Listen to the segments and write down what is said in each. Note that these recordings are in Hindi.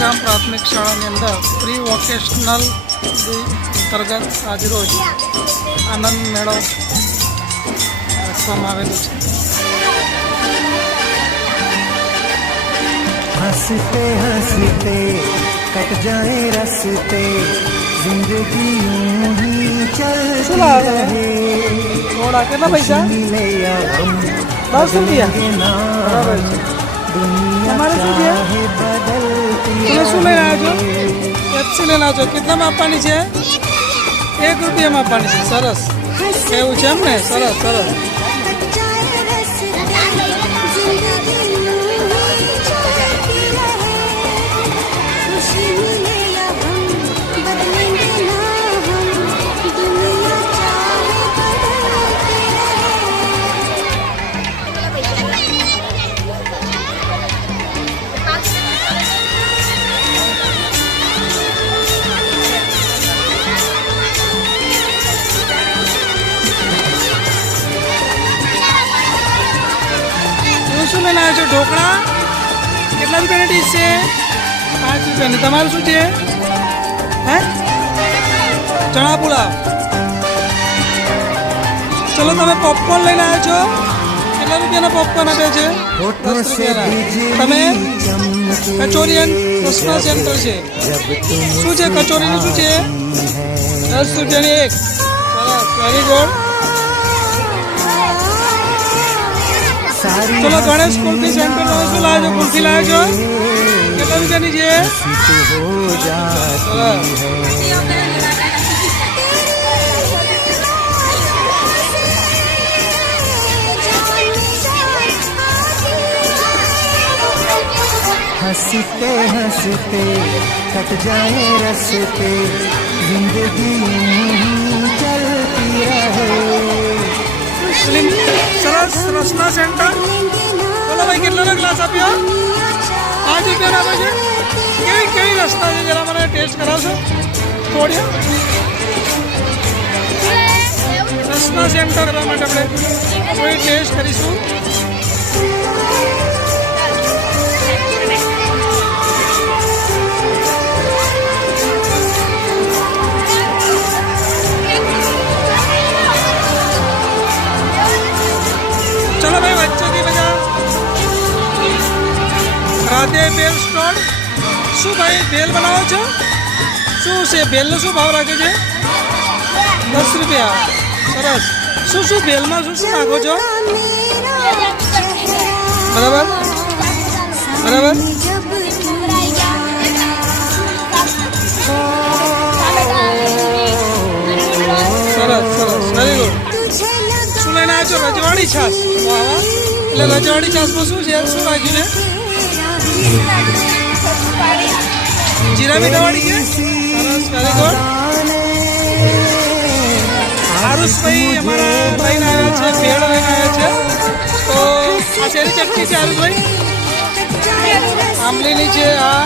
ગામ प्राथमिक शाला प्री वोकेशनल अंतर्गत आज रोज आनंद મેળો રાખવામાં આવેલો हंसते हंसते कट जाए रसते जिंदगी ही चल रहे थोड़ा कितना पैसा बस दिया दुनिया चाहे बद તમે શું લઈને આવ્યો છો પેપ્સી લઈને આવ્યો છો કેટલામાં આપવાની છે એક રૂપિયામાં આપવાની છે સરસ કેવું છે એમ ને સરસ સરસ ઢોકળા કેટલા રૂપિયાની ડીશ છે પાંચ રૂપિયાની તમારું શું છે હે ચણા પુલાવ ચલો તમે પોપકોર્ન લઈને આવ્યા છો કેટલા રૂપિયાના પોપકોર્ન આપે છે તમે કચોરી એન્ડ કૃષ્ણા છે શું છે કચોરીનું શું છે દસ રૂપિયાની એક સરસ વેરી ગુડ चलो गणेश कुल्फी सेंटर में से लाए जो कुल्फी लाए जो कितन के नीचे हंसते हंसते कट जाए रसते जिंदगी चलती रहे मुस्लिम ટ્રેડર્સ રસના સેન્ટર બોલો ભાઈ કેટલાનો ગ્લાસ આપ્યો પાંચ રૂપિયાનો આપે છે કેવી કેવી રસના છે જરા મને ટેસ્ટ કરાવશો થોડી રસના સેન્ટર કરવા માટે આપણે થોડી ટેસ્ટ કરીશું શું ભાઈ ભેલ બનાવો છો શું છે ભેલનો શું ભાવ રાખ્યો છે દસ રૂપિયા સરસ શું શું ભેલમાં શું શું નાખો છો બરાબર બરાબર સરસ સરસ વેરી ગુડ શું લઈને આવ્યો છો રજવાડી છાસ એટલે રજવાડી છાસમાં શું છે શું રાખ્યું છે ચીરામી તમારી છે સરસ ભાઈ હારુસભાઈ અમારા લઈને આવ્યા છે ભેળ લઈને આવ્યા છે તો આ શેરી ચટણી છે હારુસભાઈ આંબલીની છે આ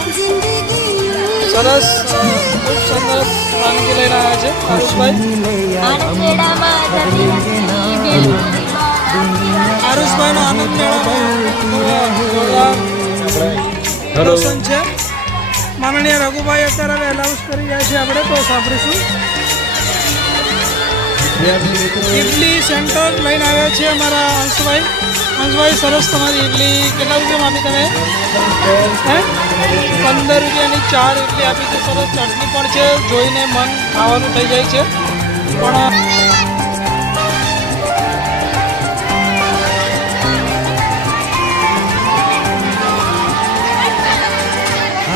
સરસ ખૂબ સુંદર વાનગી લઈને આવ્યા છે હારુસભાઈ હારુસભાઈનો આનંદ મેળો છે લાવણી રઘુભાઈ અત્યારે હવે કરી જાય છે આપણે તો સાંભળીશું ઇડલી સેન્ટર લઈને આવ્યા છે અમારા અંશભાઈ અંશભાઈ સરસ તમારી ઇડલી કેટલા રૂપિયા આપી તમે હે પંદર રૂપિયાની ચાર ઇડલી આપી છે સરસ ચટણી પણ છે જોઈને મન ખાવાનું થઈ જાય છે પણ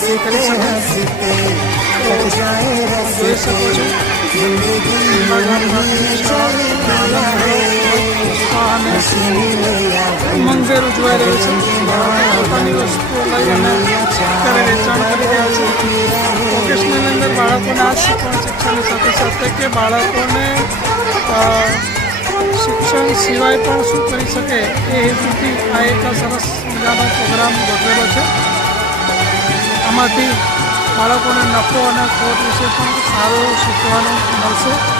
सीखने हंसते तो जाए हंसते जिंदगी है मंदिर उज्वल हेतु आ एक सरस मजा प्रोग्राम गोटेलो है આમાંથી બાળકોને નફો અને ખોટ વિશે પણ સારું શીખવાનું મળશે